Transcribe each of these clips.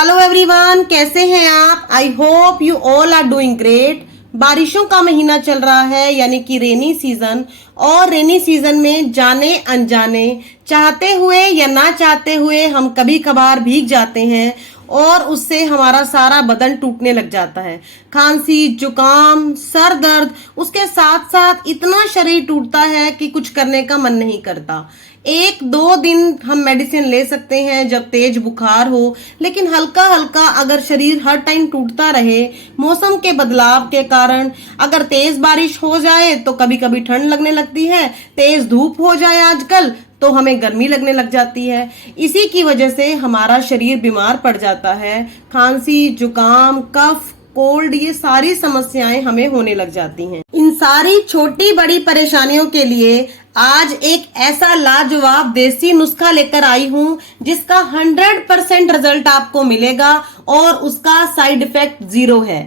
Hello everyone, कैसे हैं आप? I hope you all are doing great. बारिशों का महीना चल रहा है यानी कि रेनी सीजन। और रेनी सीजन में जाने अनजाने, चाहते हुए या ना चाहते हुए हम कभी कभार भीग जाते हैं और उससे हमारा सारा बदन टूटने लग जाता है। खांसी, जुकाम, सर दर्द, उसके साथ साथ इतना शरीर टूटता है कि कुछ करने का मन नहीं करता। एक दो दिन हम मेडिसिन ले सकते हैं जब तेज बुखार हो, लेकिन हल्का हल्का अगर शरीर हर टाइम टूटता रहे मौसम के बदलाव के कारण, अगर तेज बारिश हो जाए तो कभी कभी ठंड लगने लगती है, तेज धूप हो जाए आजकल तो हमें गर्मी लगने लग जाती है। इसी की वजह से हमारा शरीर बीमार पड़ जाता है। खांसी, जुकाम, कफ, कोल्ड, ये सारी समस्याएं हमें होने लग जाती हैं। इन सारी छोटी बड़ी परेशानियों के लिए आज एक ऐसा लाजवाब देसी नुस्खा लेकर आई हूँ जिसका 100% रिजल्ट आपको मिलेगा और उसका साइड इफेक्ट 0 है।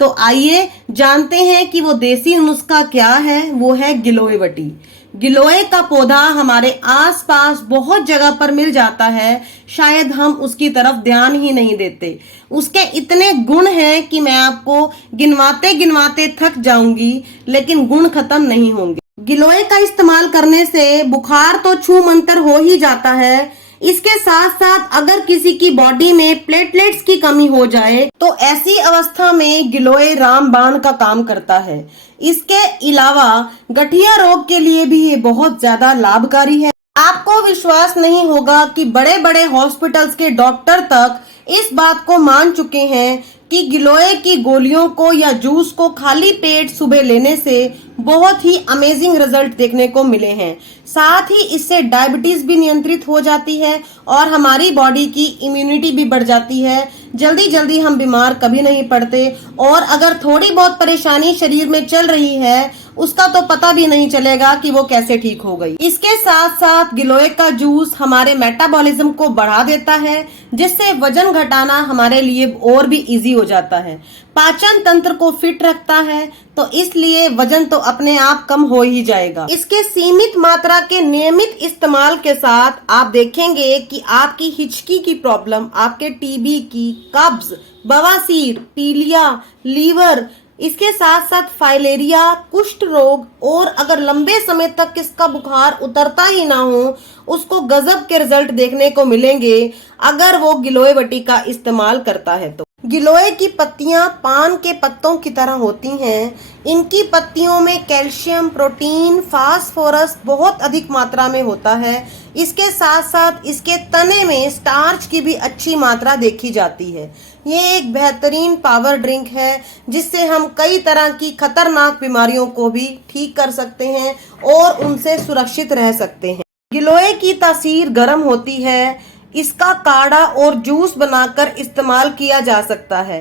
तो आइए जानते हैं कि वो देसी नुस्खा क्या है। वो है गिलोय वटी। गिलोय का पौधा हमारे आसपास बहुत जगह पर मिल जाता है, शायद हम उसकी तरफ ध्यान ही नहीं देते। उसके इतने गुण हैं कि मैं आपको गिनवाते गिनवाते थक जाऊंगी, लेकिन गुण खत्म नहीं होंगे। गिलोय का इस्तेमाल करने से बुखार तो छू मंतर हो ही जाता है। इसके साथ साथ अगर किसी की बॉडी में प्लेटलेट्स की कमी हो जाए तो ऐसी अवस्था में गिलोय रामबाण का काम करता है। इसके अलावा गठिया रोग के लिए भी ये बहुत ज्यादा लाभकारी है। आपको विश्वास नहीं होगा कि बड़े बड़े हॉस्पिटल्स के डॉक्टर तक इस बात को मान चुके हैं कि गिलोय की गोलियों को या जूस को खाली पेट सुबह लेने से बहुत ही अमेजिंग रिजल्ट देखने को मिले हैं। साथ ही इससे डायबिटीज भी नियंत्रित हो जाती है और हमारी बॉडी की इम्यूनिटी भी बढ़ जाती है। जल्दी जल्दी हम बीमार कभी नहीं पड़ते और अगर थोड़ी बहुत परेशानी शरीर में चल रही है उसका तो पता भी नहीं चलेगा कि वो कैसे ठीक हो गई। इसके साथ साथ गिलोय का जूस हमारे मेटाबॉलिज्म को बढ़ा देता है, जिससे वजन घटाना हमारे लिए और भी इजी हो जाता है। पाचन तंत्र को फिट रखता है, तो इसलिए वजन तो अपने आप कम हो ही जाएगा। इसके सीमित मात्रा के नियमित इस्तेमाल के साथ आप देखेंगे कि आपकी हिचकी की प्रॉब्लम, आपके टीबी की, कब्ज, बवासीर, पीलिया, लीवर, इसके साथ साथ फाइलेरिया, कुष्ठ रोग, और अगर लंबे समय तक किसका बुखार उतरता ही ना हो उसको गजब के रिजल्ट देखने को मिलेंगे अगर वो गिलोय वटी का इस्तेमाल करता है। तो गिलोय की पत्तियां पान के पत्तों की तरह होती हैं। इनकी पत्तियों में कैल्शियम, प्रोटीन, फास्फोरस बहुत अधिक मात्रा में होता है। इसके साथ साथ इसके तने में स्टार्च की भी अच्छी मात्रा देखी जाती है। ये एक बेहतरीन पावर ड्रिंक है जिससे हम कई तरह की खतरनाक बीमारियों को भी ठीक कर सकते हैं और उनसे सुरक्षित रह सकते हैं। गिलोय की तासीर गर्म होती है। इसका काढ़ा और जूस बनाकर इस्तेमाल किया जा सकता है।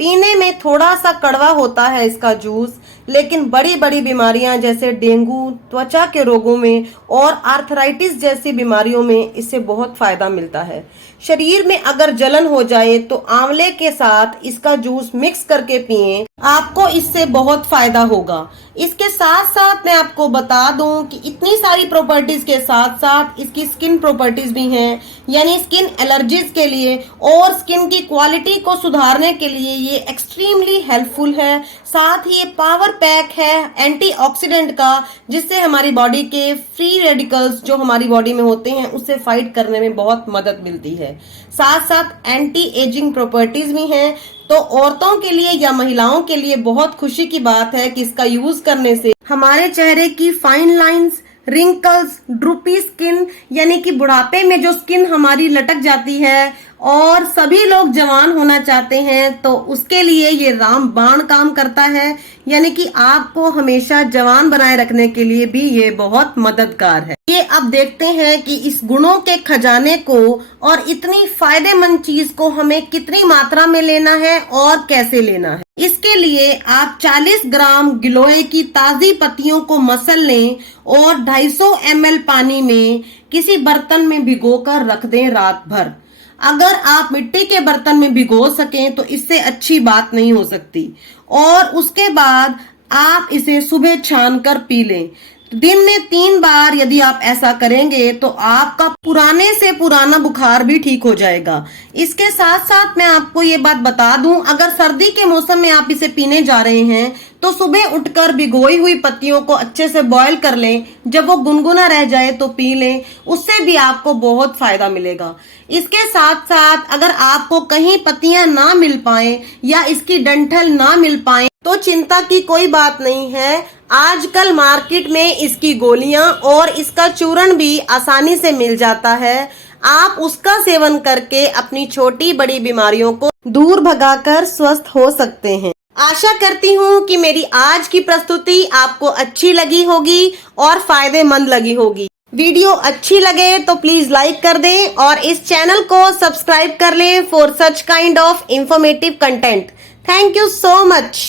पीने में थोड़ा सा कड़वा होता है इसका जूस, लेकिन बड़ी बड़ी बीमारियां जैसे डेंगू, त्वचा के रोगों में और आर्थराइटिस जैसी बीमारियों में इससे बहुत फायदा मिलता है। शरीर में अगर जलन हो जाए तो आंवले के साथ इसका जूस मिक्स करके पिएं, आपको इससे बहुत फायदा होगा। इसके साथ साथ मैं आपको बता दूं कि इतनी सारी प्रॉपर्टीज के साथ साथ इसकी स्किन प्रॉपर्टीज भी हैं, यानी स्किन एलर्जीज के लिए और स्किन की क्वालिटी को सुधारने के लिए ये एक्सट्रीमली हेल्पफुल है। साथ ही ये पावर पैक है एंटीऑक्सीडेंट का, जिससे हमारी बॉडी के फ्री रेडिकल्स जो हमारी बॉडी में होते हैं उससे फाइट करने में बहुत मदद मिलती है। साथ साथ एंटी एजिंग प्रॉपर्टीज भी हैं। तो औरतों के लिए या महिलाओं के लिए बहुत खुशी की बात है कि इसका यूज करने से हमारे चेहरे की fine lines, wrinkles, droopy skin, यानी कि बुढ़ापे में जो स्किन हमारी लटक जाती है और सभी लोग जवान होना चाहते हैं, तो उसके लिए ये रामबाण काम करता है। यानी कि आपको हमेशा जवान बनाए रखने के लिए भी ये बहुत मददगार है। ये अब देखते हैं कि इस गुणों के खजाने को और इतनी फायदेमंद चीज को हमें कितनी मात्रा में लेना है और कैसे लेना है। इसके लिए आप 40 ग्राम गिलोय की ताजी पत्तियों को मसल लें और 250 ml पानी में किसी बर्तन में भिगोकर रख दें रात भर। अगर आप मिट्टी के बर्तन में भिगो सकें तो इससे अच्छी बात नहीं हो सकती। और उसके बाद आप इसे सुबह छान कर पी लें। दिन में 3 बार यदि आप ऐसा करेंगे तो आपका पुराने से पुराना बुखार भी ठीक हो जाएगा। इसके साथ साथ मैं आपको ये बात बता दूं, अगर सर्दी के मौसम में आप इसे पीने जा रहे हैं तो सुबह उठकर भिगोई हुई पत्तियों को अच्छे से बॉईल कर लें। जब वो गुनगुना रह जाए तो पी लें, उससे भी आपको बहुत फायदा मिलेगा। इसके साथ साथ अगर आपको कहीं पत्तियां ना मिल पाए या इसकी डंठल ना मिल पाए तो चिंता की कोई बात नहीं है। आजकल मार्केट में इसकी गोलियां और इसका चूर्ण भी आसानी से मिल जाता है। आप उसका सेवन करके अपनी छोटी बड़ी बीमारियों को दूर भगाकर स्वस्थ हो सकते हैं। आशा करती हूँ कि मेरी आज की प्रस्तुति आपको अच्छी लगी होगी और फायदेमंद लगी होगी। वीडियो अच्छी लगे तो प्लीज लाइक कर दें और इस चैनल को सब्सक्राइब कर लें for such kind of informative content. Thank you so much.